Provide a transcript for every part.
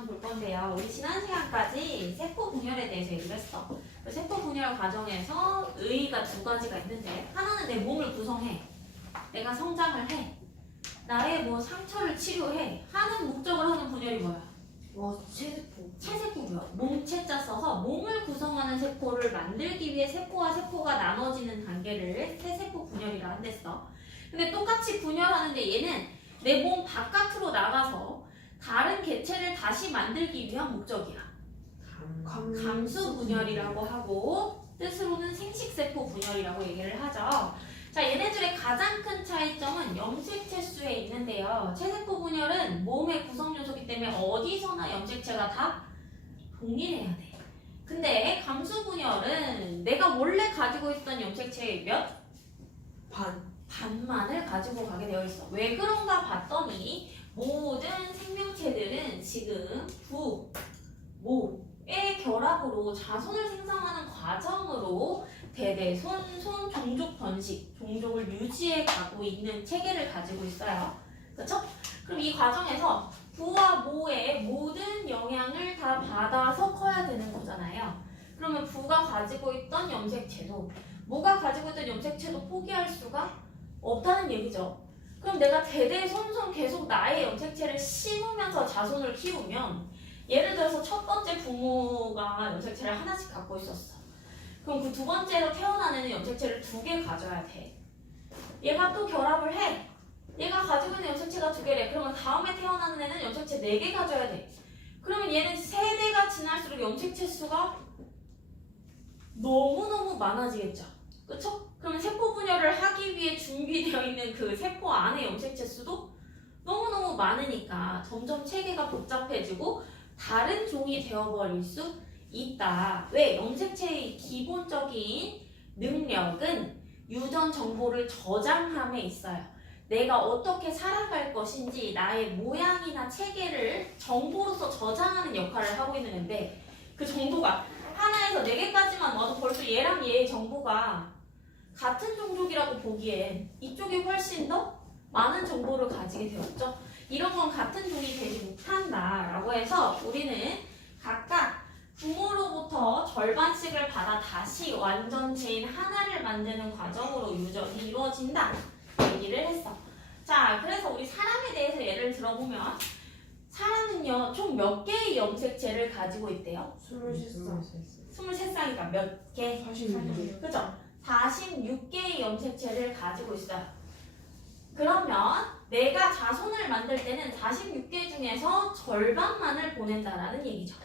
과정 볼 건데요. 우리 지난 시간까지 세포 분열에 대해서 얘기를 했어. 그 세포 분열 과정에서 의의가 두 가지가 있는데, 하나는 내 몸을 구성해, 내가 성장을 해, 나의 뭐 상처를 치료해 하는 목적으로 하는 분열이 뭐야? 체세포. 체세포고요. 몸체자 써서 몸을 구성하는 세포를 만들기 위해 세포와 세포가 나눠지는 단계를 세세포 분열이라 한댔어. 근데 똑같이 분열하는데 얘는 내 몸 바깥으로 나가서 다른 개체를 다시 만들기 위한 목적이야. 감수 분열이라고 하고 뜻으로는 생식세포 분열이라고 얘기를 하죠. 자, 얘네들의 가장 큰 차이점은 염색체 수에 있는데요. 체세포 분열은 몸의 구성 요소이기 때문에 어디서나 염색체가 다 동일해야 돼. 근데 감수 분열은 내가 원래 가지고 있던 염색체의 반만을 가지고 가게 되어 있어. 왜 그런가 봤더니 모든 생명체들은 지금 부, 모의 결합으로 자손을 생성하는 과정으로 대대손, 손, 종족 번식, 종족을 유지해 가고 있는 체계를 가지고 있어요. 그렇죠? 그럼 이 과정에서 부와 모의 모든 영향을 다 받아서 커야 되는 거잖아요. 그러면 부가 가지고 있던 염색체도 모가 가지고 있던 염색체도 포기할 수가 없다는 얘기죠. 그럼 내가 대대손손 계속 나의 염색체를 심으면서 자손을 키우면, 예를 들어서 첫 번째 부모가 염색체를 하나씩 갖고 있었어. 그럼 그 두 번째로 태어난 애는 염색체를 2개 가져야 돼. 얘가 또 결합을 해. 얘가 가지고 있는 염색체가 2개래. 그러면 다음에 태어나는 애는 염색체 4개 가져야 돼. 그러면 얘는 세대가 지날수록 염색체 수가 너무너무 많아지겠죠. 그쵸? 그러면 세포 분열을 하기 위해 준비되어 있는 그 세포 안의 염색체 수도 너무너무 많으니까 점점 체계가 복잡해지고 다른 종이 되어버릴 수 있다. 왜? 염색체의 기본적인 능력은 유전 정보를 저장함에 있어요. 내가 어떻게 살아갈 것인지 나의 모양이나 체계를 정보로서 저장하는 역할을 하고 있는 건데, 그 정보가 하나에서 4개까지만 와도 벌써 얘랑 얘의 정보가 같은 종족이라고 보기엔 이쪽이 훨씬 더 많은 정보를 가지게 되었죠. 이런 건 같은 종이 되지 못한다라고 해서 우리는 각각 부모로부터 절반씩을 받아 다시 완전체인 하나를 만드는 과정으로 유전이 이루어진다 얘기를 했어. 자, 그래서 우리 사람에 대해서 예를 들어보면 사람은요 총 몇 개의 염색체를 가지고 있대요? 23살. 23쌍이니까 몇 개? 46개. 그죠? 46개의 염색체를 가지고 있어요. 그러면 내가 자손을 만들 때는 46개 중에서 절반만을 보낸다라는 얘기죠.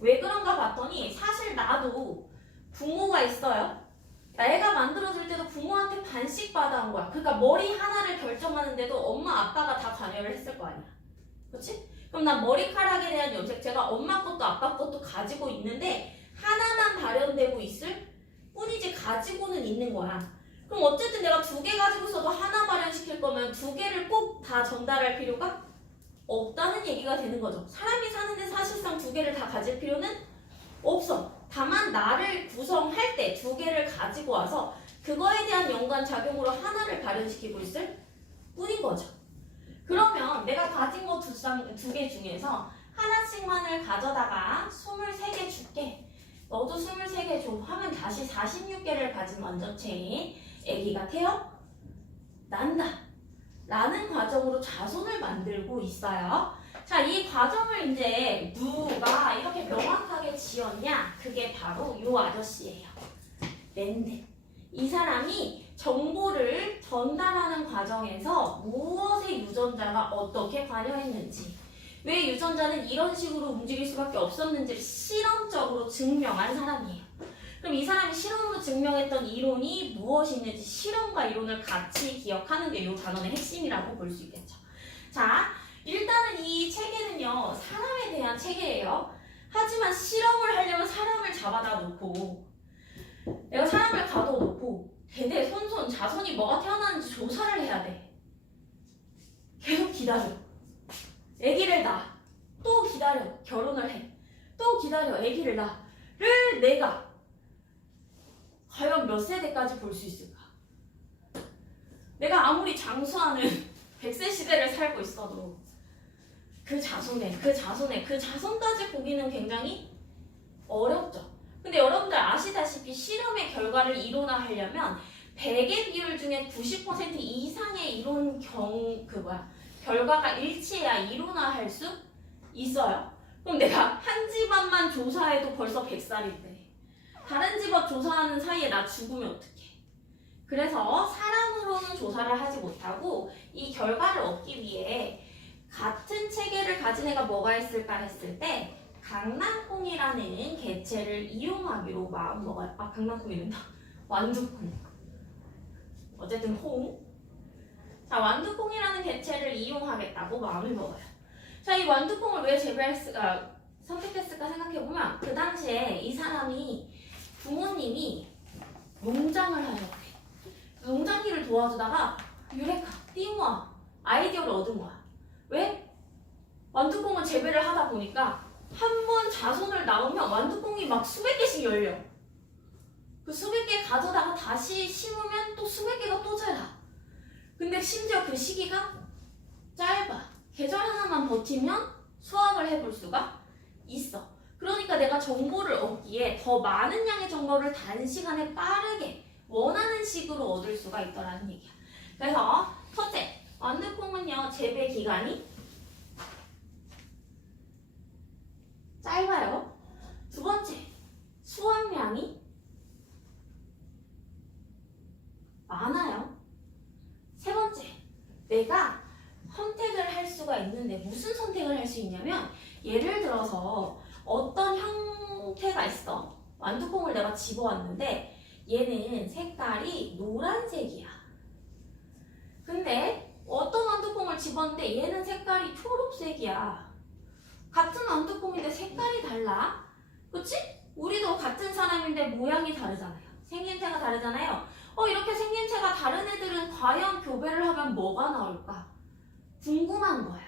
왜 그런가 봤더니 사실 나도 부모가 있어요. 내가 만들어질 때도 부모한테 반씩 받아온 거야. 그러니까 머리 하나를 결정하는데도 엄마 아빠가 다 관여를 했을 거 아니야. 그렇지? 그럼 난 머리카락에 대한 염색체가 엄마 것도 아빠 것도 가지고 있는데 하나만 발현되고 있을 뿐이지 가지고는 있는 거야. 그럼 어쨌든 내가 2개 가지고 있어도 하나 발현시킬 거면 2개를 꼭 다 전달할 필요가 없다는 얘기가 되는 거죠. 사람이 사는데 사실상 2개를 다 가질 필요는 없어. 다만 나를 구성할 때 2개를 가지고 와서 그거에 대한 연관작용으로 하나를 발현시키고 있을 뿐인 거죠. 그러면 내가 가진 거 2개 중에서 하나씩만을 가져다가 23개 줄게. 너도 23개 줘 하면 다시 46개를 가진 완전체인 아기가 태어난다 라는 과정으로 자손을 만들고 있어요. 자, 이 과정을 이제 누가 이렇게 명확하게 지었냐? 그게 바로 요 아저씨예요. 랜드. 이 사람이 정보를 전달하는 과정에서 무엇의 유전자가 어떻게 관여했는지, 왜 유전자는 이런 식으로 움직일 수밖에 없었는지를 실험적으로 증명한 사람이에요. 그럼 이 사람이 실험으로 증명했던 이론이 무엇이 있는지 실험과 이론을 같이 기억하는 게 이 단원의 핵심이라고 볼 수 있겠죠. 자, 일단은 이 체계는요, 사람에 대한 체계예요. 하지만 실험을 하려면 사람을 잡아다 놓고, 내가 사람을 가둬놓고 대대 손손 자손이 뭐가 태어나는지 조사를 해야 돼. 계속 기다려. 아기를 낳아. 또 기다려. 결혼을 해. 또 기다려. 아기를 낳아.를 내가 과연 몇 세대까지 볼 수 있을까? 내가 아무리 장수하는 100세 시대를 살고 있어도 그 자손까지 보기는 굉장히 어렵죠. 근데 여러분들 아시다시피 실험의 결과를 이론화하려면 100의 비율 중에 90% 이상의 결과가 일치해야 이론화할 수 있어요. 그럼 내가 한 집안만 조사해도 벌써 100살인데 다른 집안 조사하는 사이에 나 죽으면 어떡해? 그래서 사람으로는 조사를 하지 못하고 이 결과를 얻기 위해 같은 체계를 가진 애가 뭐가 있을까 했을 때 강낭콩이라는 개체를 이용하기로 마음먹어요. 아, 강낭콩이란다. 완두콩. 어쨌든 콩. 자, 완두콩이라는 개체를 이용하겠다고 마음을 먹어요. 자, 이 완두콩을 왜 선택했을까 생각해보면 그 당시에 이 사람이 부모님이 농장을 하셨대. 농장 일을 도와주다가 유레카, 띵와 아이디어를 얻은 거야. 왜? 완두콩을 재배를 하다 보니까 한 번 자손을 낳으면 완두콩이 막 수백 개씩 열려. 그 수백 개 가져다가 다시 심으면 또 수백 개가 또 자라. 근데 심지어 그 시기가 짧아. 계절 하나만 버티면 수확을 해볼 수가 있어. 그러니까 내가 정보를 얻기에 더 많은 양의 정보를 단시간에 빠르게 원하는 식으로 얻을 수가 있더라는 얘기야. 그래서 첫째, 완두콩은요 재배 기간이 짧아요. 두 번째, 수확량이 많아요. 세 번째, 내가 선택을 할 수가 있는데 무슨 선택을 할 수 있냐면 예를 들어서 어떤 형태가 있어. 완두콩을 내가 집어왔는데 얘는 색깔이 노란색이야. 근데 어떤 완두콩을 집었는데 얘는 색깔이 초록색이야. 같은 완두콩인데 색깔이 달라. 그치? 우리도 같은 사람인데 모양이 다르잖아요. 생김새가 다르잖아요. 이렇게 생김새가 다른 애들은 과연 교배를 하면 뭐가 나올까? 궁금한 거야.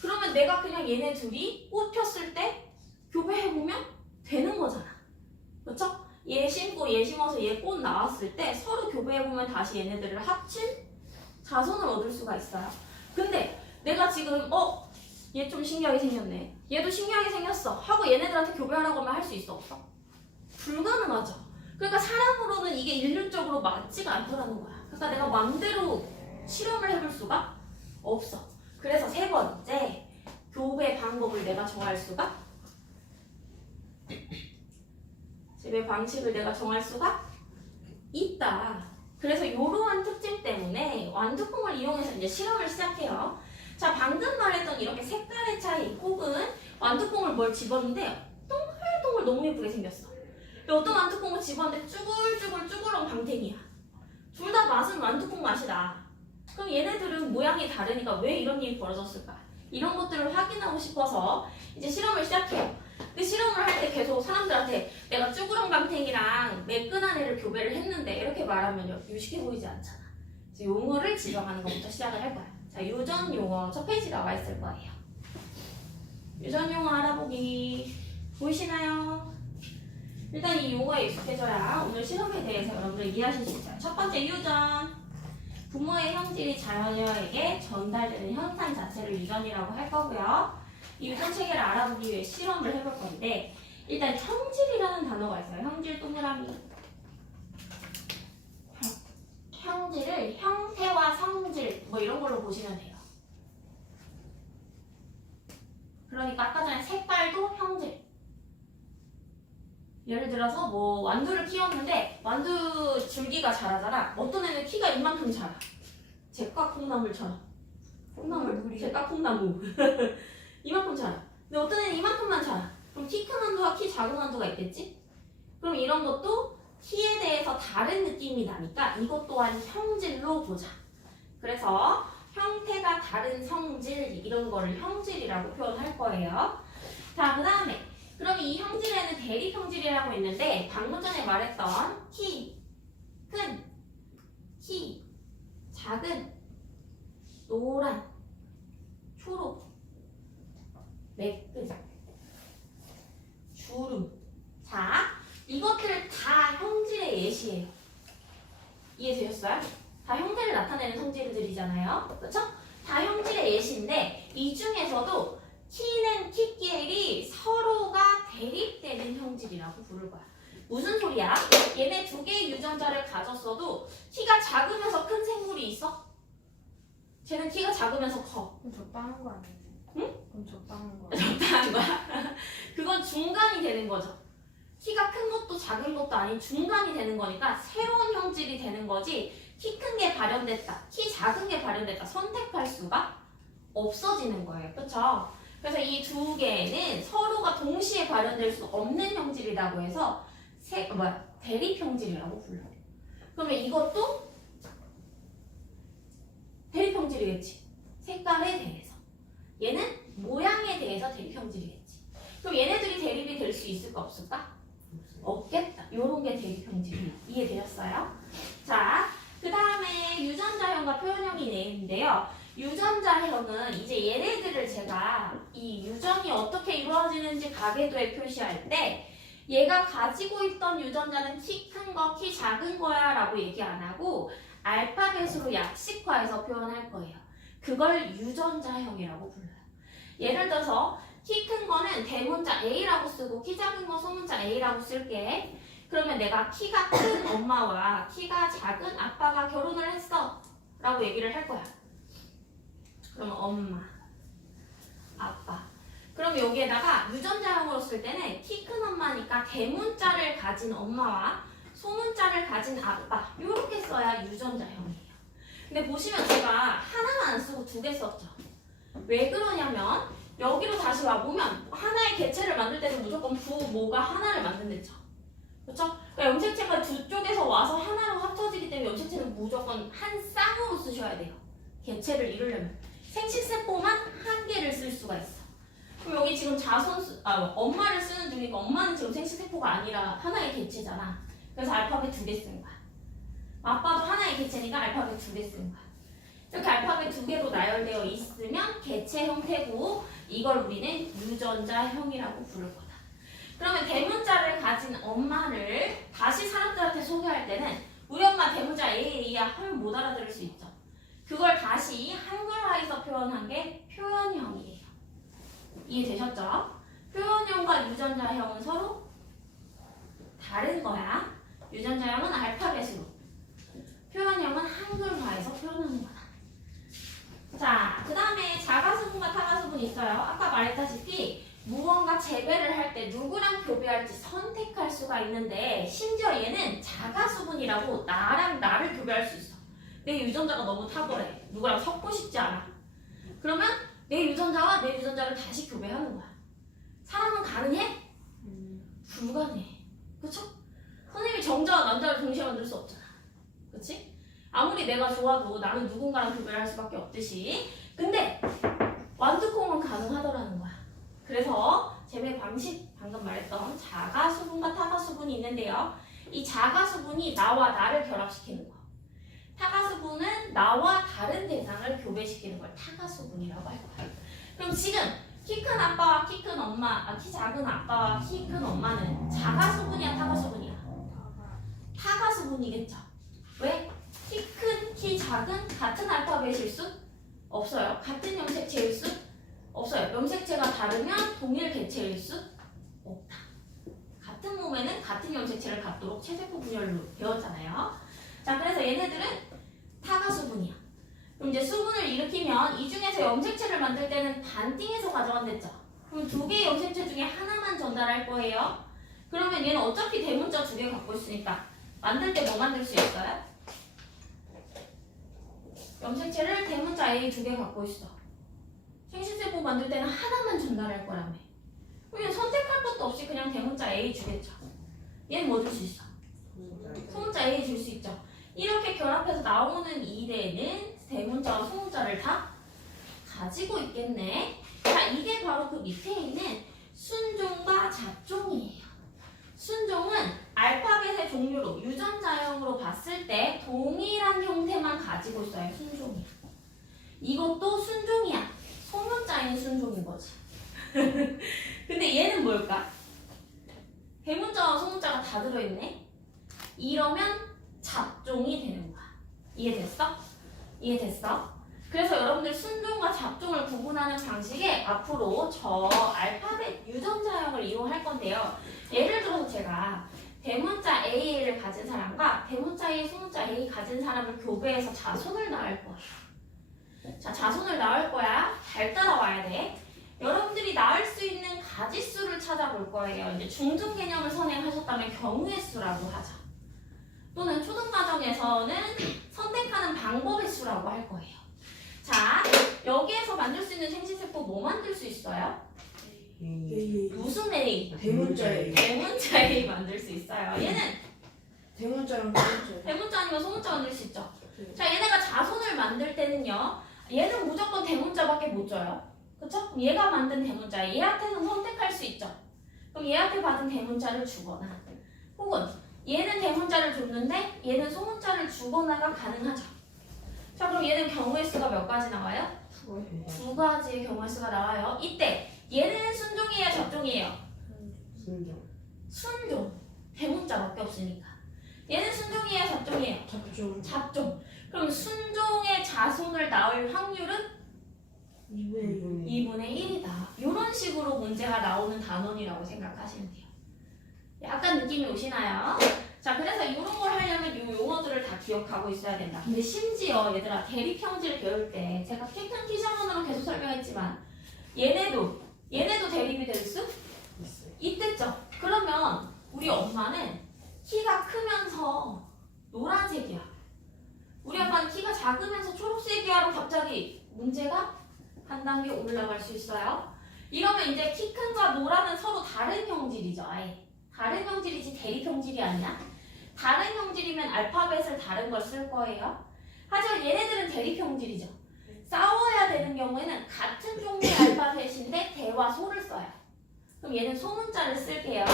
그러면 내가 그냥 얘네 둘이 꽃 폈을 때 교배해보면 되는 거잖아. 그쵸? 얘 심고 얘 심어서 얘 꽃 나왔을 때 서로 교배해보면 다시 얘네들을 합친 자손을 얻을 수가 있어요. 근데 내가 지금 얘 좀 신기하게 생겼네. 얘도 신기하게 생겼어. 하고 얘네들한테 교배하라고 하면 할 수 있어 없어? 불가능하죠. 그러니까 사람으로는 이게 일률적으로 맞지가 않더라는 거야. 그러니까 내가 맘대로 실험을 해볼 수가 없어. 그래서 세 번째, 교배 방법을 내가 정할 수가 재배 방식을 내가 정할 수가 있다. 그래서 이러한 특징 때문에 완두콩을 이용해서 이제 실험을 시작해요. 자, 방금 말했던 이렇게 색깔의 차이 혹은 완두콩을 뭘 집었는데 동글동글 너무 예쁘게 생겼어. 어떤 완두콩을 집었는데 쭈글쭈글한 방탱이야. 둘 다 맛은 완두콩 맛이 나. 그럼 얘네들은 모양이 다르니까 왜 이런 일이 벌어졌을까? 이런 것들을 확인하고 싶어서 이제 실험을 시작해요. 근데 실험을 할 때 계속 사람들한테 내가 쭈그렁 방탱이랑 매끈한 애를 교배를 했는데 이렇게 말하면 유식해 보이지 않잖아. 그래서 용어를 지정하는 것부터 시작을 할 거야. 자, 유전 용어 첫 페이지 나와 있을 거예요. 유전 용어 알아보기 보이시나요? 일단 이 용어에 익숙해져야 오늘 실험에 대해서 여러분들 이해하실 수 있어요. 첫 번째 유전. 부모의 형질이 자녀에게 전달되는 현상 자체를 유전이라고 할 거고요. 이 유전 체계를 알아보기 위해 실험을 해볼 건데 일단 형질이라는 단어가 있어요. 형질 동그라미. 형질을 형태와 성질 뭐 이런 걸로 보시면 돼요. 그러니까 아까 전에 색깔도 형질. 예를 들어서 뭐 완두를 키웠는데 완두 줄기가 자라잖아. 어떤 애는 키가 이만큼 자라. 잭과 콩나물처럼. 콩나물? 잭과 콩나무. 이만큼 자라. 근데 어떤 애는 이만큼만 자라. 그럼 키 큰 완두와 키 작은 완두가 있겠지? 그럼 이런 것도 키에 대해서 다른 느낌이 나니까 이것 또한 형질로 보자. 그래서 형태가 다른 성질 이런 거를 형질이라고 표현할 거예요. 자, 그 다음에 그럼 이 형질에는 대립 형질이라고 있는데 방금 전에 말했던 키 큰, 키 작은, 노란, 초록, 매끈, 주름. 자, 이것들 다 형질의 예시예요. 이해되셨어요? 다 형태를 나타내는 성질들이잖아요. 그렇죠? 다 형질의 예시인데 이 중에서도 키는 키끼리 서로가 대립되는 형질이라고 부를 거야. 무슨 소리야? 얘네 두 개의 유전자를 가졌어도 키가 작으면서 큰 생물이 있어? 쟤는 키가 작으면서 커. 그럼 적당한 거 아니에요? 응? 그럼 적당한 거. 적당한 거야. 그건 중간이 되는 거죠. 키가 큰 것도 작은 것도 아닌 중간이 되는 거니까 새로운 형질이 되는 거지. 키 큰 게 발현됐다, 키 작은 게 발현됐다 선택할 수가 없어지는 거예요. 그렇죠? 그래서 이 두 개는 서로가 동시에 발현될 수 없는 형질이라고 해서 대립 형질이라고 불러요. 그러면 이것도 대립 형질이겠지. 색깔에 대해서. 얘는 모양에 대해서 대립 형질이겠지. 그럼 얘네들이 대립이 될 수 있을까 없을까? 없겠다. 요런 게 대립 형질이에요. 이해되셨어요? 자, 그 다음에 유전자형과 표현형이 있는데요. 유전자형은 이제 얘네들을 제가 이 유전이 어떻게 이루어지는지 가계도에 표시할 때 얘가 가지고 있던 유전자는 키 큰 거, 키 작은 거야 라고 얘기 안 하고 알파벳으로 약식화해서 표현할 거예요. 그걸 유전자형이라고 불러요. 예를 들어서 키 큰 거는 대문자 A라고 쓰고 키 작은 거 소문자 A라고 쓸게. 그러면 내가 키가 큰 엄마와 키가 작은 아빠가 결혼을 했어 라고 얘기를 할 거야. 그러면 엄마, 아빠. 그럼 여기에다가 유전자형으로 쓸 때는 키 큰 엄마니까 대문자를 가진 엄마와 소문자를 가진 아빠 이렇게 써야 유전자형이에요. 근데 보시면 제가 하나만 안 쓰고 두 개 썼죠. 왜 그러냐면 여기로 다시 와보면 하나의 개체를 만들 때는 무조건 부모가 하나를 만든댔죠. 그렇죠? 그러니까 염색체가 두 쪽에서 와서 하나로 합쳐지기 때문에 염색체는 무조건 한 쌍으로 쓰셔야 돼요. 개체를 이루려면. 생식세포만 한 개를 쓸 수가 있어. 그럼 여기 지금 엄마를 쓰는 중이니까 엄마는 지금 생식세포가 아니라 하나의 개체잖아. 그래서 알파벳 두 개 쓴 거야. 아빠도 하나의 개체니까 알파벳 두 개 쓴 거야. 이렇게 알파벳 두 개로 나열되어 있으면 개체 형태고 이걸 우리는 유전자형이라고 부를 거다. 그러면 대문자를 가진 엄마를 다시 사람들한테 소개할 때는 우리 엄마 대문자 A야 하면 못 알아들을 수 있죠. 그걸 다시 한글화해서 표현한 게 표현형이에요. 이해되셨죠? 표현형과 유전자형은 서로 다른 거야. 유전자형은 알파벳으로, 표현형은 한글화해서 표현하는 거다. 자, 그 다음에 자가수분과 타가수분이 있어요. 아까 말했다시피 무언가 재배를 할 때 누구랑 교배할지 선택할 수가 있는데 심지어 얘는 자가수분이라고 나랑 나를 교배할 수 있어. 내 유전자가 너무 탁월해. 누구랑 섞고 싶지 않아. 그러면 내 유전자와 내 유전자를 다시 교배하는 거야. 사람은 가능해? 불가능해. 그쵸? 선생님이 정자와 남자를 동시에 만들 수 없잖아. 그치? 아무리 내가 좋아도 나는 누군가랑 교배를 할 수밖에 없듯이. 근데 완두콩은 가능하더라는 거야. 그래서 재배 방식 방금 말했던 자가수분과 타가수분이 있는데요. 이 자가수분이 나와 나를 결합시키는 거. 타가수분은 나와 다른 대상을 교배시키는 걸 타가수분이라고 할 거야. 그럼 지금 키 큰 아빠와 키 큰 엄마, 키 작은 아빠와 키 큰 엄마는 자가수분이야 타가수분이야? 타가수분이겠죠. 왜? 키 큰, 키 작은 같은 알파벳일 수 없어요. 같은 염색체일 수 없어요. 염색체가 다르면 동일 개체일 수 없다. 같은 몸에는 같은 염색체를 갖도록 체세포 분열로 배웠잖아요. 자, 그래서 얘네들은 타가수분이야. 그럼 이제 수분을 일으키면 이 중에서 염색체를 만들 때는 반띵해서 가져간댔죠. 그럼 두 개의 염색체 중에 하나만 전달할 거예요. 그러면 얘는 어차피 대문자 두 개 갖고 있으니까 만들 때 뭐 만들 수 있어요? 염색체를 대문자 A 두 개 갖고 있어. 생식세포 만들 때는 하나만 전달할 거라며. 그러면 선택할 것도 없이 그냥 대문자 A 주겠죠. 얘는 뭐 줄 수 있어? 소문자 A 줄 수 있죠. 이렇게 결합해서 나오는 이래는 대문자와 소문자를 다 가지고 있겠네. 자, 이게 바로 그 밑에 있는 순종과 잡종이에요. 순종은 알파벳의 종류로 유전자형으로 봤을 때 동일한 형태만 가지고 있어요. 순종이야. 이것도 순종이야. 소문자인 순종인 거지. 근데 얘는 뭘까? 대문자와 소문자가 다 들어있네. 이러면 잡종이 되는 거야. 이해됐어? 이해됐어? 그래서 여러분들 순종과 잡종을 구분하는 방식에 앞으로 저 알파벳 유전자형을 이용할 건데요. 예를 들어서 제가 대문자 A를 가진 사람과 대문자 A, 소문자 A 가진 사람을 교배해서 자손을 낳을 거야. 자, 자손을 낳을 거야. 잘 따라와야 돼. 여러분들이 낳을 수 있는 가지수를 찾아볼 거예요. 이제 중등 개념을 선행하셨다면 경우의 수라고 하죠. 또는 초등과정에서는 선택하는 방법의 수라고 할 거예요. 자, 여기에서 만들 수 있는 생식세포 뭐 만들 수 있어요? 무슨 A? 대문자 A. 대문자 A 만들 수 있어요. 얘는 대문자랑 대문자. 대문자 아니면 소문자 만들 수 있죠. 네. 자, 얘네가 자손을 만들 때는요. 얘는 무조건 대문자밖에 못 줘요. 그쵸? 그럼 얘가 만든 대문자, 얘한테는 선택할 수 있죠. 그럼 얘한테 받은 대문자를 주거나 혹은 얘는 대문자를 줬는데 얘는 소문자를 주거나가 가능하죠. 자, 그럼 얘는 경우의 수가 몇 가지 나와요? 두 가지의 경우의 수가 나와요. 이때 얘는 순종이에요, 잡종이에요? 순종. 순종. 대문자밖에 없으니까. 얘는 순종이에요, 잡종이에요? 잡종. 잡종. 그럼 순종의 자손을 낳을 확률은 2분의 1이다. 이런 식으로 문제가 나오는 단원이라고 생각하시면 돼요. 약간 느낌이 오시나요? 자, 그래서 이런 걸 하려면 이 용어들을 다 기억하고 있어야 된다. 근데 심지어 얘들아 대립형질 배울 때 제가 키큰 키장원으로 계속 설명했지만 얘네도 대립이 될 수 있댔죠. 그러면 우리 엄마는 키가 크면서 노란색이야. 우리 아빠는 키가 작으면서 초록색이야로 갑자기 문제가 한 단계 올라갈 수 있어요. 이러면 이제 키 큰과 노란은 서로 다른 형질이죠. 아예 다른 형질이지 대립 형질이 아니야. 다른 형질이면 알파벳을 다른 걸 쓸 거예요. 하지만 얘네들은 대립 형질이죠. 싸워야 되는 경우에는 같은 종류의 알파벳인데 대와 소를 써요. 그럼 얘는 소문자를 쓸게요.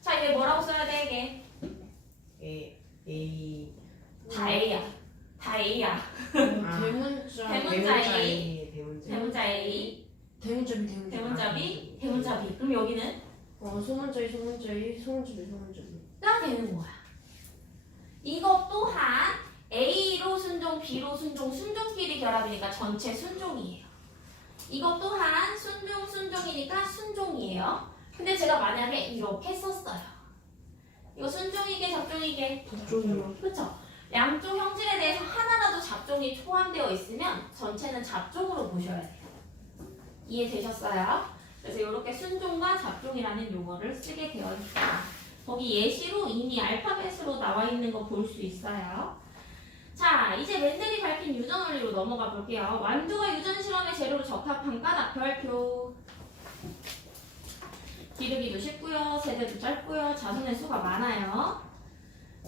자, 얘 뭐라고 써야 돼? 이게 A. 다 A야. 다 A야. 대문자. 대문자 A. 대문자. 대문자 A, 대문자 B. 대문자. 대문자 B, 대문자 B. 그럼 여기는 소문자 A, 소문자 A, 소문자 B, 소문자 B. 가 되는 거야. 이것 또한 A로 순종, B로 순종, 순종끼리 결합이니까 전체 순종이에요. 이것 또한 순종, 순종이니까 순종이에요. 근데 제가 만약에 이렇게 썼어요. 이거 순종이게, 잡종이게. 잡종이요. 그렇죠? 양쪽 형질에 대해서 하나라도 잡종이 포함되어 있으면 전체는 잡종으로 보셔야 돼요. 이해되셨어요? 그래서 이렇게 순종과 잡종이라는 용어를 쓰게 되어 있다. 거기 예시로 이미 알파벳으로 나와 있는 거 볼 수 있어요. 자, 이제 멘델이 밝힌 유전 원리로 넘어가 볼게요. 완두가 유전 실험의 재료로 적합한 까닭 별표. 기르기도 쉽고요, 세대도 짧고요, 자손의 수가 많아요.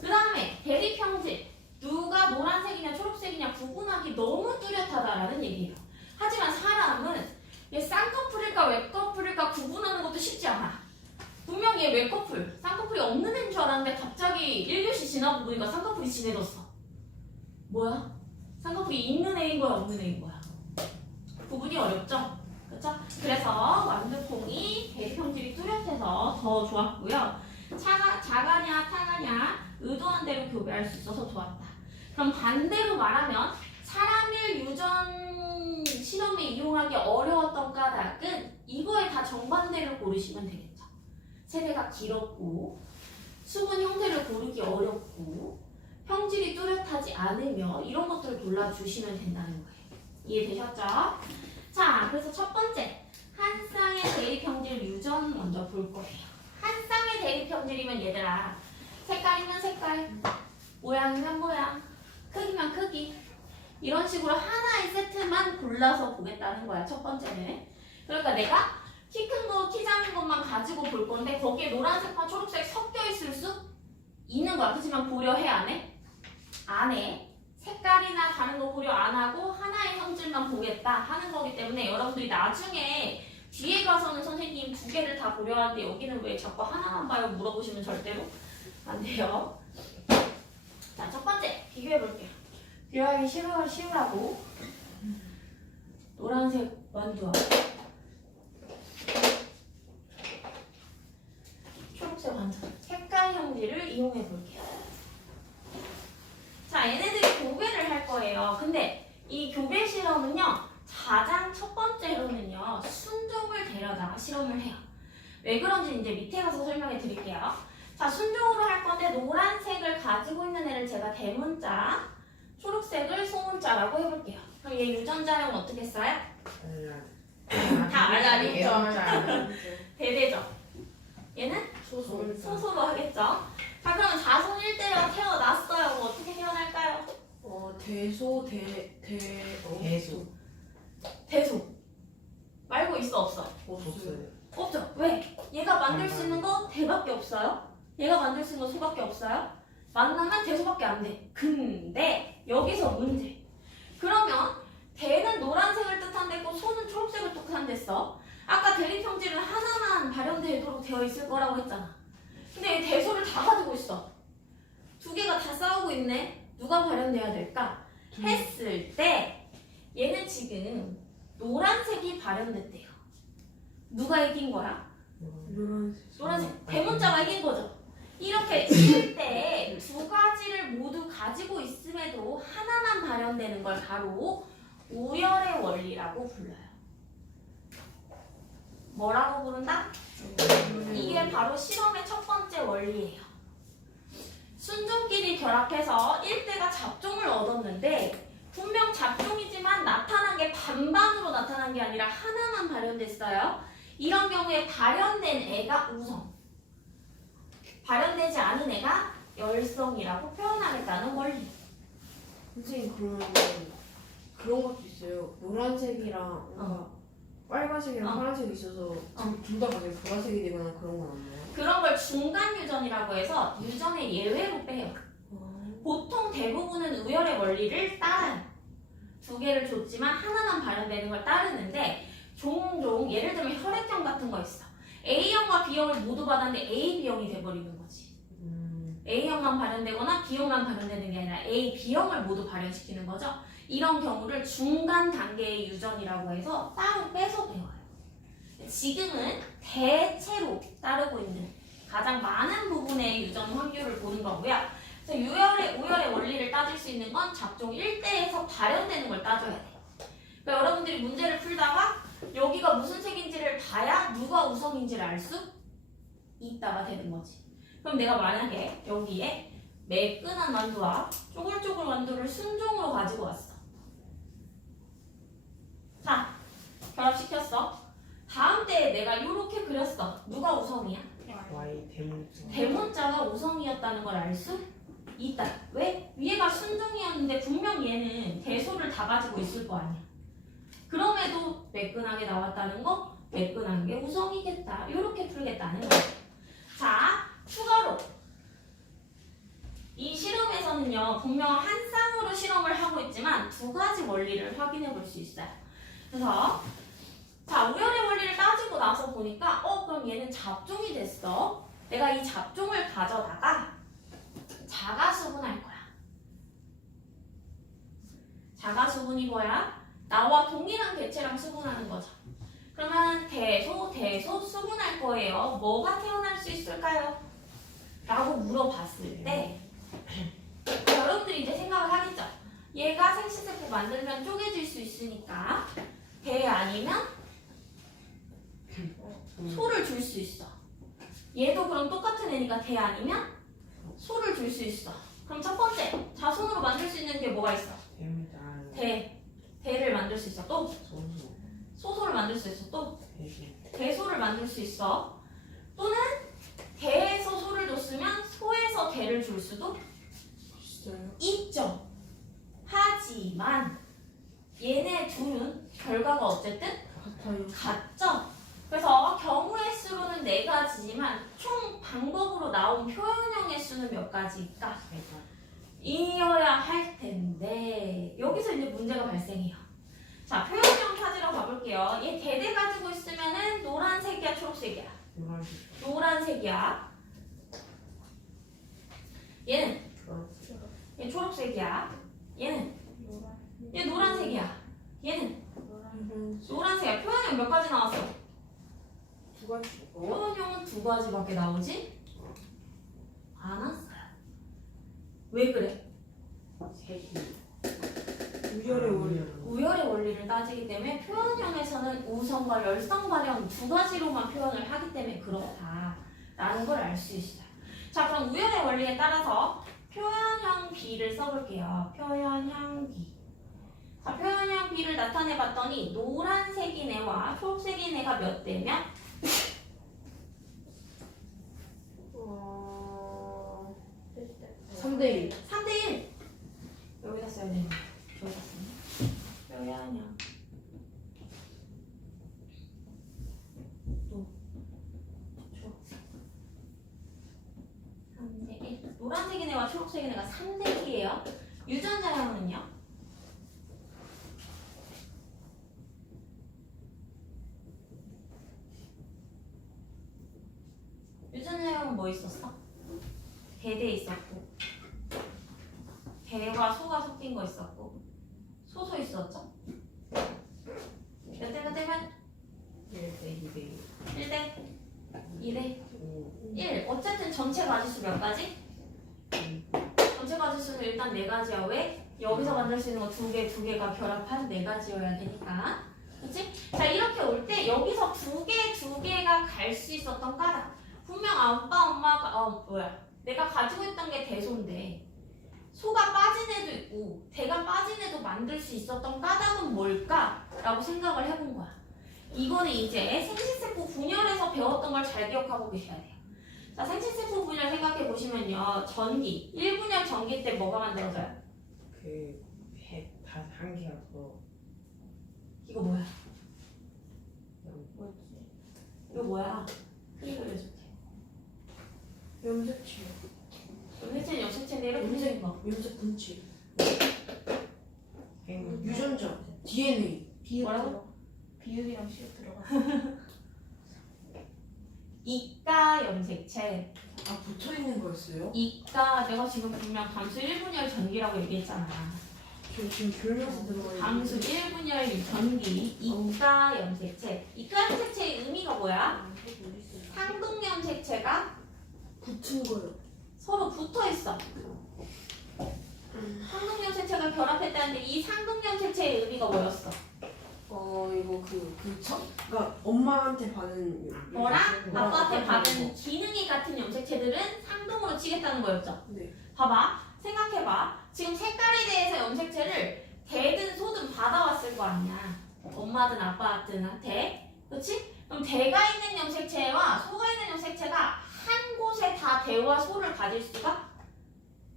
그 다음에 대립 형질. 누가 노란색이냐 초록색이냐 구분하기 너무 뚜렷하다라는 얘기예요. 하지만 사람은 얘 쌍꺼풀일까 외꺼풀일까 구분하는 것도 쉽지 않아. 분명히 얘 외꺼풀, 쌍꺼풀이 없는 애인 줄 알았는데 갑자기 1교시 지나고 보니까 쌍꺼풀이 진해졌어. 뭐야? 쌍꺼풀이 있는 애인 거야 없는 애인 거야? 구분이 어렵죠? 그렇죠? 그래서 완두콩이 대립 형질이 뚜렷해서 더 좋았고요. 자가냐 타가냐 의도한 대로 교배할 수 있어서 좋았다. 그럼 반대로 말하면 사람을 유전 실험에 이용하기 어려웠던 까닭은 이거에 다 정반대를 고르시면 되겠죠. 세대가 길었고 수분 형태를 고르기 어렵고 형질이 뚜렷하지 않으며 이런 것들을 골라주시면 된다는 거예요. 이해되셨죠? 자, 그래서 첫 번째 한 쌍의 대립 형질 유전 먼저 볼 거예요. 한 쌍의 대립 형질이면 얘들아 색깔이면 색깔, 모양이면 모양, 크기면 크기 이런 식으로 하나의 세트만 골라서 보겠다는 거야. 첫 번째는. 그러니까 내가 키 큰 거, 키 작은 것만 가지고 볼 건데 거기에 노란색과 초록색 섞여 있을 수 있는 거야. 그렇지만 고려해 안 해? 안 해. 색깔이나 다른 거 고려 안 하고 하나의 형질만 보겠다 하는 거기 때문에 여러분들이 나중에 뒤에 가서는 선생님 두 개를 다 고려하는데 여기는 왜 자꾸 하나만 봐요? 물어보시면 절대로 안 돼요. 자, 첫 번째 비교해 볼게요. 비교하기 쉬우라고 노란색 완두와 초록색 완두 색깔 형질을 이용해 볼게요. 자, 얘네들이 교배를 할 거예요. 근데 이 교배 실험 가져다가 실험을 해요. 왜 그런지 이제 밑에 가서 설명해 드릴게요. 자, 순종으로 할 건데 노란색을 가지고 있는 애를 제가 대문자, 초록색을 소문자라고 해볼게요. 그럼 얘 유전자형 어떻게 써요? 다 알죠? 대대죠. 얘는 소소로 하겠죠. 자, 그러면 자손 1대가 태어났어요. 그럼 어떻게 태어날까요? 대소 대소. 말고 있어 없어? 없어요. 없죠. 왜? 얘가 만들 수 있는 거 대밖에 없어요. 얘가 만들 수 있는 거 소밖에 없어요. 만나면 대소밖에 안 돼. 근데 여기서 문제. 그러면 대는 노란색을 뜻한댔고 소는 초록색을 뜻한댔어. 아까 대립형질은 하나만 발현되도록 되어 있을 거라고 했잖아. 근데 얘 대소를 다 가지고 있어. 두 개가 다 싸우고 있네. 누가 발현돼야 될까? 했을 때 얘는 지금 노란색이 발현됐대요. 누가 이긴 거야? 노란색. 대문자가 이긴 거죠. 이렇게 칠 때 두 가지를 모두 가지고 있음에도 하나만 발현되는 걸 바로 우열의 원리라고 불러요. 뭐라고 부른다? 이게 바로 실험의 첫 번째 원리예요. 순종끼리 결합해서 1대가 잡종을 얻었는데 분명 잡종이지만 나타난 게 반반으로 나타난 게 아니라 하나만 발현됐어요. 이런 경우에 발현된 애가 우성, 발현되지 않은 애가 열성이라고 표현하겠다는 원리. 선생님 그러면 그런 것도 있어요. 노란색이랑 뭔가 빨간색이랑 파란색이 있어서 둘 다 갑자기 보라색이 되거나 그런 건 없나요? 그런 걸 중간 유전이라고 해서 유전의 예외로 빼요. 보통 대부분은 우열의 원리를 따라요. 두 개를 줬지만 하나만 발현되는 걸 따르는데 종종 예를 들면 혈액형 같은 거 있어. A형과 B형을 모두 받았는데 A, B형이 돼버리는 거지. A형만 발현되거나 B형만 발현되는 게 아니라 A, B형을 모두 발현시키는 거죠. 이런 경우를 중간 단계의 유전이라고 해서 따로 빼서 배워요. 지금은 대체로 따르고 있는 가장 많은 부분의 유전 확률을 보는 거고요. 그래서 우열의 원리를 따질 수 있는 건 잡종 1대에서 발현되는 걸 따져야 돼. 그러니까 여러분들이 문제를 풀다가 여기가 무슨 색인지를 봐야 누가 우성인지를 알 수 있다가 되는 거지. 그럼 내가 만약에 여기에 매끈한 완두와 쪼글쪼글 완두를 순종으로 가지고 왔어. 자, 결합시켰어. 다음 때에 내가 이렇게 그렸어. 누가 우성이야? 대문자가 우성이었다는 걸 알 수 있다. 왜? 위에가 순종이었는데 분명 얘는 대소를 다 가지고 있을 거 아니야. 그럼에도 매끈하게 나왔다는 거, 매끈한 게 우성이겠다. 이렇게 풀겠다는 거야. 자, 추가로 이 실험에서는요, 분명 한 쌍으로 실험을 하고 있지만 두 가지 원리를 확인해 볼 수 있어요. 그래서 자, 우열의 원리를 따지고 나서 보니까 그럼 얘는 잡종이 됐어. 내가 이 잡종을 가져다가 자가수분할 거야. 자가수분이 뭐야? 나와 동일한 개체랑 수분하는 거죠. 그러면 대소 수분할 거예요. 뭐가 태어날 수 있을까요? 라고 물어봤을 때 여러분들이 이제 생각을 하겠죠. 얘가 생식세포 만들면 쪼개질 수 있으니까 대 아니면 소를 줄 수 있어. 얘도 그럼 똑같은 애니까 대 아니면 소를 줄 수 있어. 그럼 첫 번째 자손으로 만들 수 있는 게 뭐가 있어? 대를 만들 수 있어. 또 소소를 만들 수 있어. 또 대소를 만들 수 있어. 또는 대에서 소를 줬으면 소에서 대를 줄 수도 있죠. 하지만 얘네 둘은 결과가 어쨌든 같죠. 그래서 경우의 수로는 4가지지만 총 방법으로 나온 표현형의 수는 몇 가지일까? 이어야 할 텐데 여기서 이제 문제가 발생해요. 자, 표현형 찾으러 가볼게요. 얘 대대 가지고 있으면은 노란색이야, 초록색이야? 노란색이야. 얘는? 얘 초록색이야. 얘는? 얘 노란색이야. 얘는? 노란색이야. 표현형 몇 가지 나왔어? 표현형은 2가지밖에 나오지 않았어요. 왜 그래? 우열의 원리. 우열의 원리를 따지기 때문에 표현형에서는 우성과 열성 발현 두 가지로만 표현을 하기 때문에 그렇다라는 걸 알 수 있어요. 자, 그럼 우열의 원리에 따라서 표현형 B를 써볼게요. 표현형 B. 자, 표현형 B를 나타내봤더니 노란색인 애와 초록색인 애가 몇 대면? 3대1. 3대1. 여기다 써야 되는 거야. 여기다 쓰네. 표현형. 노란색인 애와 초록색인 애가 3대1이에요. 유전자형은요? 유전자형은 뭐 있었어? 대대 있었고 대와 소가 섞인 거 있었고 소소 있었죠? 몇 대 몇 대면? 1대 2대 1대 2대 1. 어쨌든 전체 가지수 몇 가지? 전체 가지수는 일단 4가지야. 왜? 여기서 만들 수 있는 거 2개가 결합한 4가지여야 되니까. 그치? 자, 이렇게 올 때 여기서 2개가 갈 수 있었던 까닭. 분명 아빠, 엄마가, 내가 가지고 있던 게 대소인데 소가 빠진 애도 있고 대가 빠진 애도 만들 수 있었던 까닭은 뭘까? 라고 생각을 해본 거야. 이거는 이제 생식세포 분열에서 배웠던 걸 잘 기억하고 계셔야 돼요. 자, 생식세포 분열 생각해 보시면요. 전기, 1분열 전기 때 뭐가 만들어져요? 한 개가 더. 이거 뭐야? 이거 뭐야? 이거 해줄게. 염색체. 염색체는 염색체인데 이렇게 생긴 거. 염색 분치. 유전자. DNA. 뭐라고? 비읍이랑 시읍 들어갔어. 이가 염색체. 아, 붙어 있는 거였어요? 이가 내가 지금 분명 감수 1분열 전기라고 얘기했잖아. 저 지금 졸면서 들어가요. 감수 1분열 전기. 이가 염색체. 이가 염색체의 의미가 뭐야? 상동 염색체가 붙은 거요. 서로 붙어 있어. 상동 염색체가 결합했다는데 이 상동 염색체의 의미가 뭐였어? 이거 그러니까 엄마한테 받은 너랑 아빠한테 받은 기능이 같은 염색체들은 상동으로 치겠다는 거였죠. 네. 봐봐, 생각해봐. 지금 색깔에 대해서 염색체를 대든 소든 받아왔을 거 아니야. 엄마든 아빠든한테, 그렇지? 그럼 대가 있는 염색체와 소가 있는 염색체가 한 곳에 다 대와 소를 가질 수가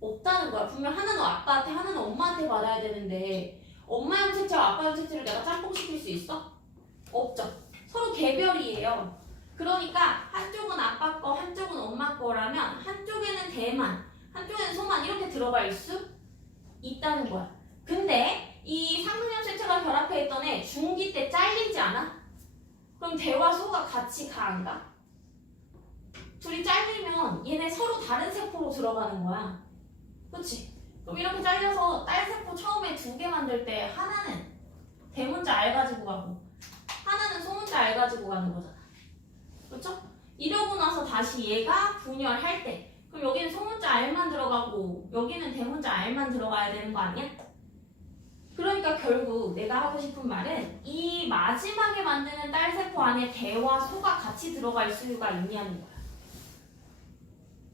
없다는 거야. 분명 하나는 아빠한테, 하나는 엄마한테 받아야 되는데 엄마 염색체와 아빠 염색체를 내가 짬뽕시킬 수 있어? 없죠. 서로 개별이에요. 그러니까 한쪽은 아빠 거, 한쪽은 엄마 거라면 한쪽에는 대만, 한쪽에는 소만 이렇게 들어갈 수 있다는 거야. 근데 이 상동 염색체가 결합해 있던 애 중기 때 잘리지 않아? 그럼 대와 소가 같이 가, 안 가? 둘이 잘리면 얘네 서로 다른 세포로 들어가는 거야. 그치? 그럼 이렇게 잘려서 딸 세포 처음에 2개 만들 때 하나는 대문자 알 가지고 가고 하나는 소문자 알 가지고 가는 거잖아. 그렇죠? 이러고 나서 다시 얘가 분열할 때 그럼 여기는 소문자 알만 들어가고 여기는 대문자 알만 들어가야 되는 거 아니야? 그러니까 결국 내가 하고 싶은 말은 이 마지막에 만드는 딸 세포 안에 대와 소가 같이 들어갈 수가 있냐는 거야.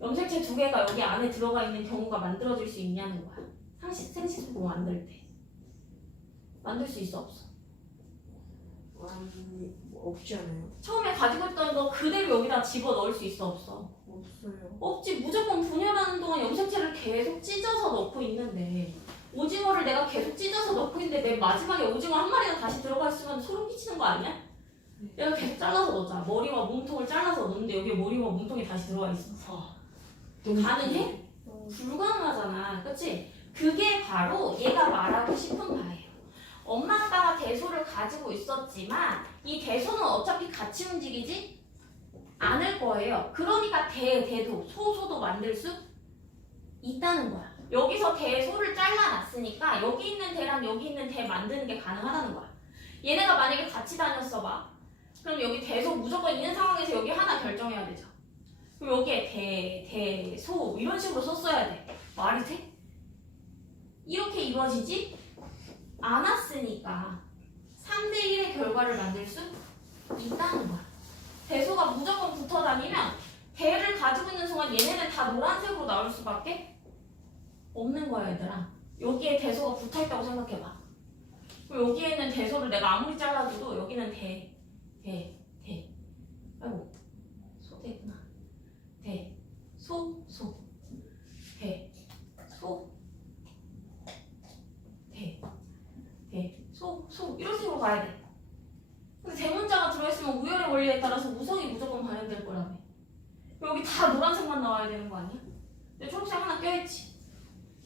염색체 2개가 여기 안에 들어가 있는 경우가 만들어질 수 있냐는 거야. 생식세포 만들 때. 만들 수 있어, 없어? 없지 않아요? 처음에 가지고 있던 거 그대로 여기다 집어 넣을 수 있어, 없어? 없어요. 없지. 무조건 분열하는 동안 염색체를 계속 찢어서 넣고 있는데 오징어를 내가 계속 찢어서 넣고 있는데 맨 마지막에 오징어 한 마리가 다시 들어갔으면 소름 끼치는 거 아니야? 내가 계속 잘라서 넣자. 머리와 몸통을 잘라서 넣는데 여기에 머리와 몸통이 다시 들어가 있어. 가능해? 불가능하잖아. 그치? 그게 바로 얘가 말하고 싶은 바예요. 엄마 아빠가 대소를 가지고 있었지만 이 대소는 어차피 같이 움직이지 않을 거예요. 그러니까 대도 소도 만들 수 있다는 거야. 여기서 대소를 잘라놨으니까 여기 있는 대랑 여기 있는 대 만드는 게 가능하다는 거야. 얘네가 만약에 같이 다녔어 봐. 그럼 여기 대소 무조건 있는 상황에서 여기 하나 결정해야 되죠. 그럼 여기에 소 이런 식으로 썼어야 돼. 말이 돼? 이렇게 이루어지지 않았으니까 3대1의 결과를 만들 수 있다는 거야. 대소가 무조건 붙어 다니면 대를 가지고 있는 순간 얘네는 다 노란색으로 나올 수밖에 없는 거야, 얘들아. 여기에 대소가 붙어 있다고 생각해봐. 그럼 여기에 있는 대소를 내가 아무리 잘라줘도 여기는 아이고, 소대구나. 소, 이런 식으로 가야 돼. 근데 대문자가 들어있으면 우열의 원리에 따라서 우성이 무조건 발현될 거라며. 여기 다 노란색만 나와야 되는 거 아니야? 근데 초록색 하나 껴있지.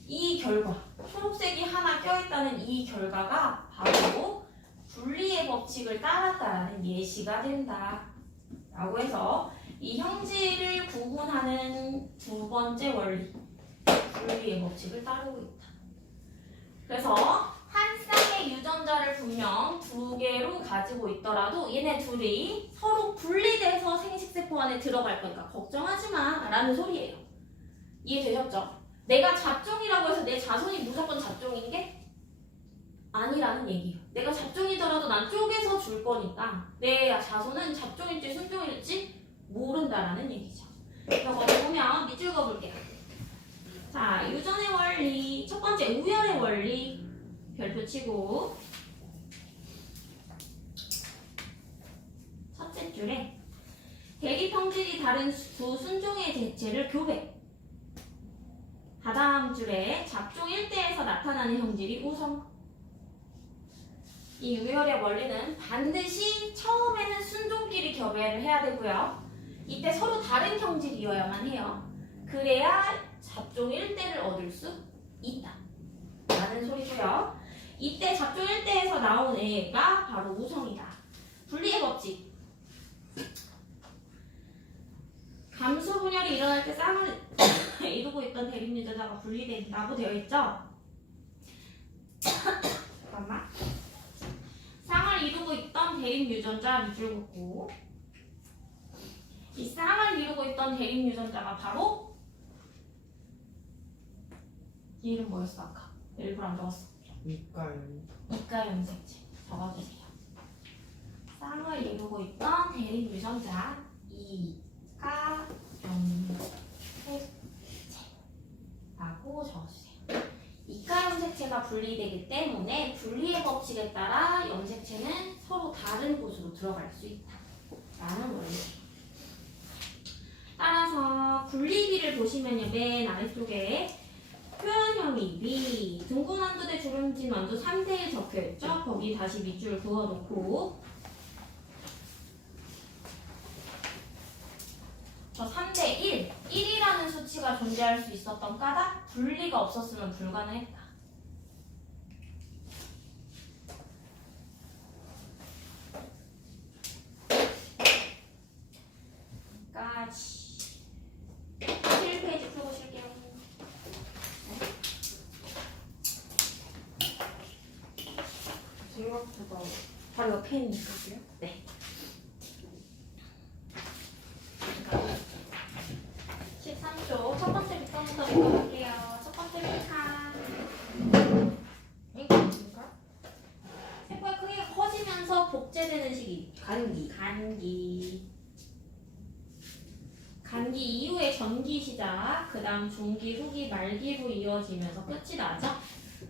이 결과, 초록색이 하나 껴있다는 이 결과가 바로 분리의 법칙을 따랐다는 예시가 된다. 라고 해서 이 형질을 구분하는 두 번째 원리, 분리의 법칙을 따르고 있다. 그래서 한 쌍의 유전자를 분명 두 개로 가지고 있더라도 얘네 둘이 서로 분리돼서 생식세포 안에 들어갈 거니까 걱정하지 마 라는 소리예요. 이해되셨죠? 내가 잡종이라고 해서 내 자손이 무조건 잡종인 게 아니라는 얘기예요. 내가 잡종이더라도 난 쪼개서 줄 거니까 내 자손은 잡종일지 순종일지 모른다라는 얘기죠. 이거 보면 밑줄 그어볼게요. 자, 유전의 원리 첫 번째 우열의 원리 별표 치고 첫째 줄에 대립 형질이 다른 두 순종의 개체를 교배. 다다음 줄에 잡종 1대에서 나타나는 형질이 우성. 이 우열의 원리는 반드시 처음에는 순종끼리 교배를 해야 되고요. 이때 서로 다른 형질이어야만 해요. 그래야 잡종 1대를 얻을 수 있다 라는 소리고요. 이때 잡종 1대에서 나온 애가 바로 우성이다. 분리의 법칙. 감수 분열이 일어날 때 쌍을 이루고 있던 대립 유전자가 분리된다고 되어 있죠? 잠깐만. 쌍을 이루고 있던 대립 유전자 밑줄 긋고 이 쌍을 이루고 있던 대립 유전자가 바로 이 이름 뭐였어 아까? 일부러 안 적었어. 이가 염색체 적어주세요. 쌍을 이루고 있던 대립 유전자 이가 염색체라고 적어주세요. 이가 염색체가 분리되기 때문에 분리의 법칙에 따라 염색체는 서로 다른 곳으로 들어갈 수 있다라는 원리예요. 따라서 분리기를 보시면요, 맨 아래쪽에 표현형이 B, 둥근 완두 대 주름진 완두 3대1 적혀있죠? 거기 다시 밑줄 그어놓고 저 3대1, 1이라는 수치가 존재할 수 있었던 까닭? 분리가 없었으면 불가능했다. 까지 7페이지 풀고 쉴게요. 생각보다 바로 옆에 있는 거고요. 네. 13쪽 첫 번째 밑단부터 읽어볼게요. 첫 번째 밑단. 이거 아닌가? 세포의 크기가 커지면서 복제되는 시기. 간기. 간기 이후에 전기 시작, 그 다음 중기, 후기, 말기로 이어지면서 끝이 나죠.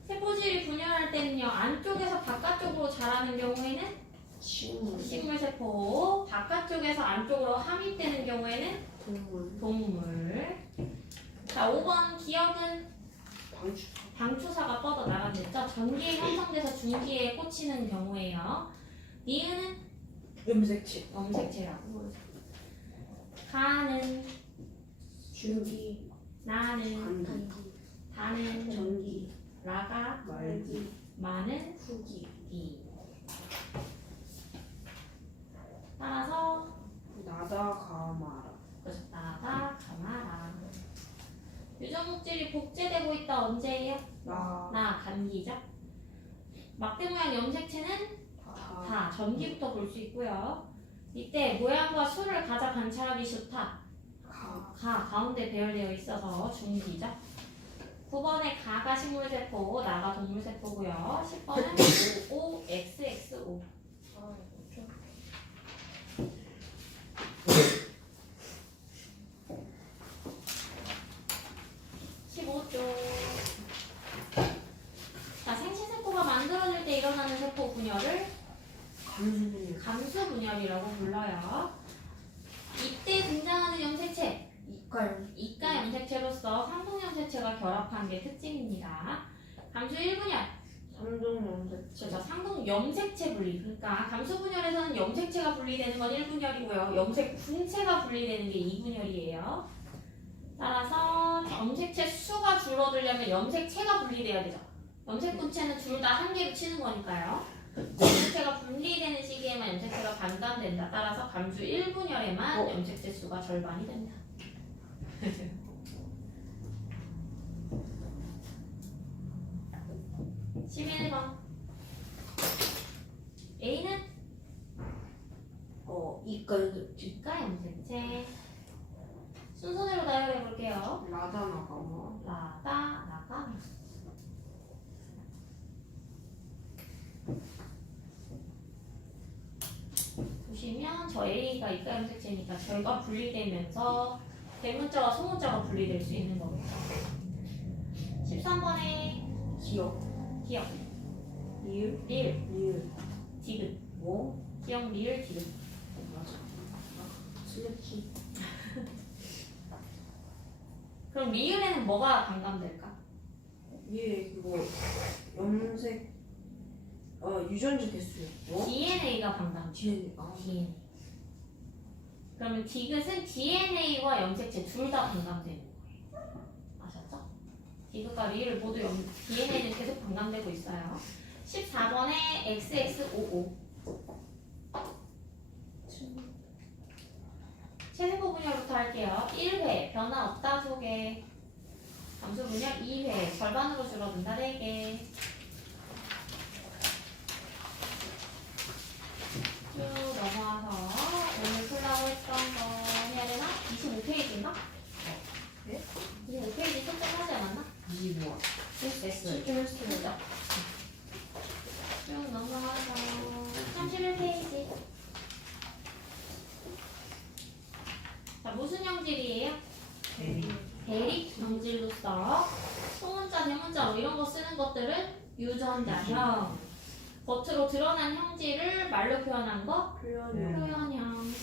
세포질이 분열할 때는요, 안쪽에서 바깥쪽으로 자라는 경우에는 식물세포, 바깥쪽에서 안쪽으로 함입되는 경우에는 동물. 자, 5번 기억은 방추사가 뻗어 나간댔죠. 전기에 형성돼서 중기에 꽂히는 경우에요. 니은은 염색체라고. 가는 중기, 나는 다는 전기, 라가 말기, 마는 후기. 따라서 나다 가마라. 그래서 나다 가마라. 유전물질이 복제되고 있다 언제예요? 나 간기죠. 막대 모양 염색체는 다 전기부터 볼 수 있고요. 이때 모양과 수를 가장 관찰하기 좋다. 가운데 배열되어 있어서 중기죠. 9번에 가가 식물세포, 나가 동물세포고요. 10번은 O, X, X, O. 아, 좀. 15쪽. 자, 생체세포가 만들어질 때 일어나는 세포 분열을 감수분열. 감수 분열이라고 불러요. 이때 등장하는 염색체, 이과요. 이가 염색체로서 상동 염색체가 결합한 게 특징입니다. 감수 1분열, 삼종 염색체. 그렇죠. 상동 염색체 분리. 그러니까 감수 분열에서는 염색체가 분리되는 건 1분열이고요. 염색 분체가 분리되는 게 2분열이에요. 따라서 염색체 수가 줄어들려면 염색체가 분리돼야 되죠. 염색 분체는 둘 다 한 개로 치는 거니까요. 염색체가 분리되는 시기에만 염색체가 반감된다. 따라서 감수 1분열에만 염색체 수가 절반이 된다. 11번. A는 이과 염색체. 이가 염색체. 순서대로 나열해 볼게요. 라다 나가마. 라다, 나가. 보시면 저 A가 이가 염색체니까 절과 분리되면서 대문자와 소문자가 분리될 수 있는 거겠죠. 13번에 기억. 기억, 리을. 리을, 리을. 디귿. 뭐? 기억, 리을, 디귿. 맞아. 슬래치. 그럼 리을에는 뭐가 반감될까? 위에 그거 염색 유전자 개수였고 DNA가 반감. DNA. 아, DNA. 그러면 디귿은 DNA와 염색체 둘 다 반감되는 거예요. 아셨죠? 디귿과 리을 모두 DNA는 계속 반감되고 있어요. 14번에 XXOO. 체세포 분열부터 할게요. 1회 변화 없다 소개. 감수 분열 2회 절반으로 줄어든다 4개. 쭉 넘어와서 오늘 풀라고 했던 거 해야 되나? 25페이지인가? 네? 25페이지 설정하지 않았나? 25. 됐어요. 좀 했어요. 됐죠? 쭉 넘어와서 31페이지. 자, 무슨 형질이에요? 대립 형질로서 소문자, 대문자 뭐 이런 거 쓰는 것들은 유전자형. 겉으로 드러난 형질을 말로 표현한 거 표현형. 표현형.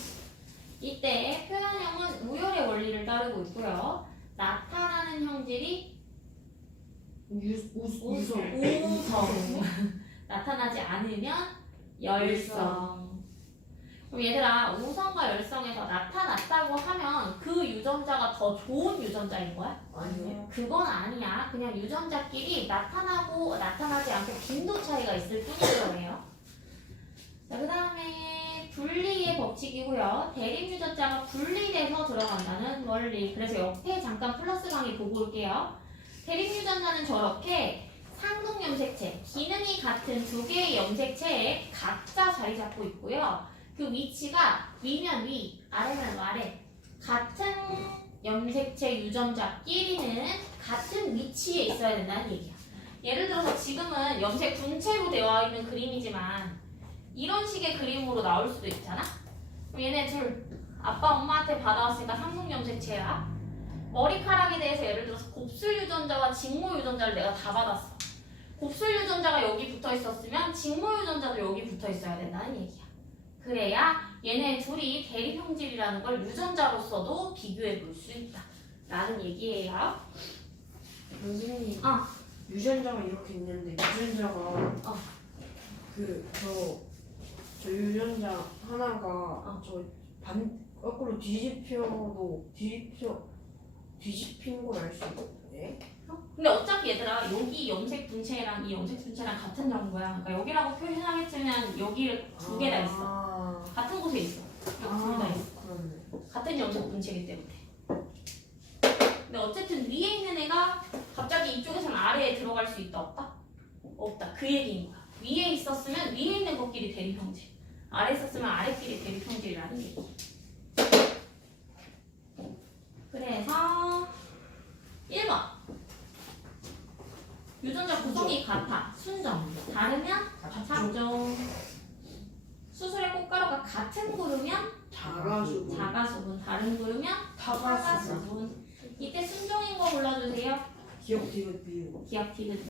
이때 표현형은 우열의 원리를 따르고 있고요. 나타나는 형질이 우성. 우성. 나타나지 않으면 열성. 그럼 얘들아, 우성과 열성에서 나타났다고 하면 그 유전자가 더 좋은 유전자인 거야? 아니요. 그건 아니야. 그냥 유전자끼리 나타나고 나타나지 않고 빈도 차이가 있을 뿐이에요. 자, 그 다음에 분리의 법칙이고요. 대립 유전자가 분리돼서 들어간다는 원리. 그래서 옆에 잠깐 플러스 강의 보고 올게요. 대립 유전자는 저렇게 상동 염색체, 기능이 같은 두 개의 염색체에 각자 자리 잡고 있고요. 그 위치가 위면 위, 아래면 아래. 같은 염색체 유전자끼리는 같은 위치에 있어야 된다는 얘기야. 예를 들어서 지금은 염색 분체로 되어 있는 그림이지만 이런 식의 그림으로 나올 수도 있잖아? 그럼 얘네 둘 아빠 엄마한테 받아왔으니까 상동 염색체야. 머리카락에 대해서 예를 들어서 곱슬 유전자와 직모 유전자를 내가 다 받았어. 곱슬 유전자가 여기 붙어 있었으면 직모 유전자도 여기 붙어 있어야 된다는 얘기야. 그래야 얘네 둘이 대립 형질이라는 걸 유전자로서도 비교해 볼 수 있다. 라는 얘기예요. 선생님. 아. 유전자가 이렇게 있는데 유전자가 저 유전자 하나가 저 거꾸로 뒤집힌 걸 알 수 있네. 근데 어차피 얘들아 여기 염색 분체랑 이 염색 분체랑 같은 정보야. 그러니까 여기라고 표현하겠지만 여기를 두 개 다 있어. 같은 곳에 있어. 여기 둘 다 있어. 그렇네. 같은 염색 분체이기 때문에. 근데 어쨌든 위에 있는 애가 갑자기 이쪽에서는 아래에 들어갈 수 있다 없다? 없다. 그 얘기인 거야. 위에 있었으면 위에 있는 것끼리 대립 형질. 아래 있었으면 아래끼리 대립 형질이라는 얘기. 그래서 1번 축이 같아. 순정. 다르면 작정. 수술의 꽃가루가 같은 그루면 자가수. 자가수분, 다른 그루면 타가수. 타가수분. 이때 순종인 거 골라주세요. 기억 디귿 비유. 기억 디귿